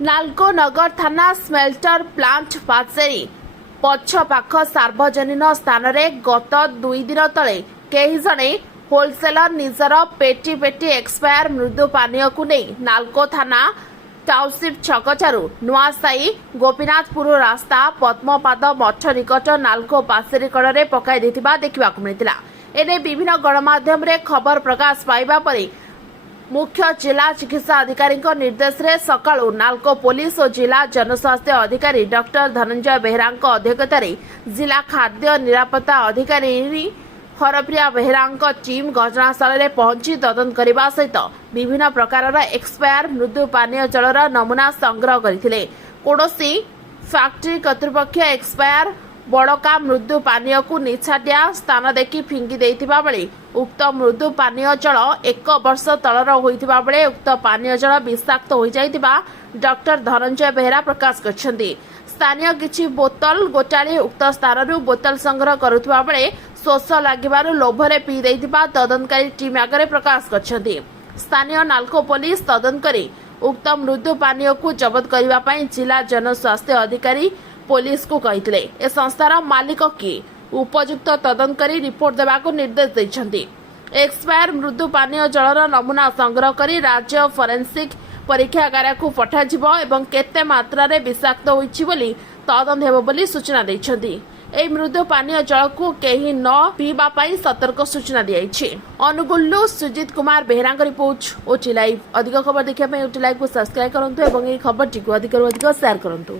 नालको नगर थाना smelter plant पाचेरी पछपाख सार्वजनीन स्थान में गत 2 दिन तले कई जने होलसेलर निजर पेटी पेटी एक्सपायर मृदु पानीय को नहीं नालको थाना टाउनशिप छकचारू नुआसाई गोपीनाथपुर रास्ता पद्मपाद मठ निकट नालको पाचेरी कड़े पकाई देखा मिलता। एने विभिन्न गणमाध्यम रे खबर प्रकाश पाइबा परे मुख्य जिला चिकित्सा अधिकारी निर्देश रे सकाळू नालको पुलिस और जिला जनस्वास्थ्य अधिकारी डॉक्टर धनंजय बेहरा अध्यक्षता जिला खाद्य निरापत्ता अधिकारी हरप्रिया बेहरा टीम घटनास्थल में पहुंची तदंत करने सहित विभिन्न प्रकार एक्सपायर मृदु पानीय जलर नमूना संग्रह करथिले। कोनोसी फैक्ट्री कर्तृपक्ष एक्सपायर बड़का मृदु पानीय को निछाटिया स्थान देखि फिंगी देइथिबा बेले उक्त मृदु पानीय जल 1 वर्ष तलर होइथिबा बेले उक्त पानीय जल विषाक्त हो जाइथिबा डॉक्टर धनंजय बेहरा प्रकाश करछन्ती। स्थानीय किछि बोतल गोटाळी उक्त स्थानरू बोतल संग्रह करुथिबा बेले शोष लागिबारु लोभरे पी देइथिबा तदंतकारी टीम आगरे प्रकाश करछन्ती। स्थानीय नालको पुलिस तदंत करी उक्त मृदु पानीय को जबत करबा पई जिला जनस्वास्थ्य अधिकारी पुलिस को कहिथिले। ए संस्थार मालिक किए उपयुक्त तदंत करी रिपोर्ट देवा को निर्देश दैछन्ती। एक्सपायर मृदु पानीय जलर नमूना संग्रह करी राज्य फोरेंसिक परीक्षागार को पठाजिबो एवं केते मात्रा रे विषाक्त होइछि बोली तदंत हेबो बोली सूचना दैछन्ती। ए मृदु पानीय जल को केही न पीबा पाई सतर्क सूचना दियाइछि। अनुगुल्लु Sujit Kumar Behera report OT live. अधिक खबर देखिबा ओटी लाइव को सब्सक्राइब करंतु एवं ए खबर टी को अधिक शेयर करंतु।